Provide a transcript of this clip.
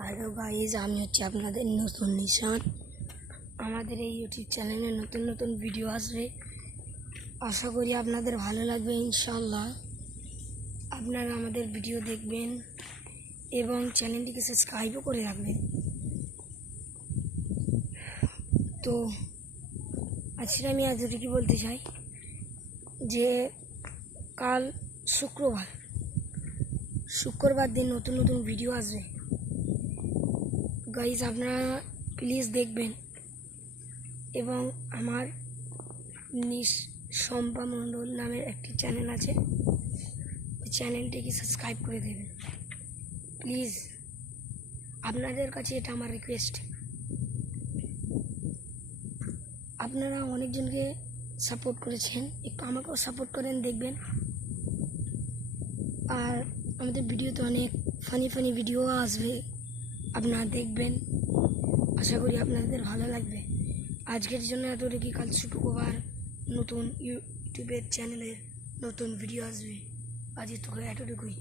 Hello guys, আমি হচ্ছে আপনাদের নতুন নিশান। আমাদের এই ইউটিউব চ্যানেলে নতুন নতুন ভিডিও আসবে, আশা করি আপনাদের ভালো লাগবে। ইনশাল্লাহ আপনারা আমাদের ভিডিও দেখবেন এবং চ্যানেলটিকে সাবস্ক্রাইবও করে রাখবেন। তো আজকে আমি এতটুকু বলতে চাই যে কাল শুক্রবার দিন নতুন নতুন ভিডিও আসবে গাইজ, আপনারা প্লিজ দেখবেন। এবং আমার শম্পা মণ্ডল নামের একটি চ্যানেল আছে, ওই চ্যানেলটিকে সাবস্ক্রাইব করে দেবেন প্লিজ। আপনাদের কাছে এটা আমার রিকোয়েস্ট। আপনারা অনেকজনকে সাপোর্ট করেছেন, একটু আমাকেও সাপোর্ট করেন, দেখবেন। আর আমাদের ভিডিওতে অনেক ফানি ভিডিও আসবে, আপনারা দেখবেন। আশা করি আপনাদের ভালো লাগবে। আজকের জন্য এতটুকু, কাল শুক্রবার নতুন ইউটিউবের চ্যানেলের নতুন ভিডিও আসবে। আজ তো এতটুকুই।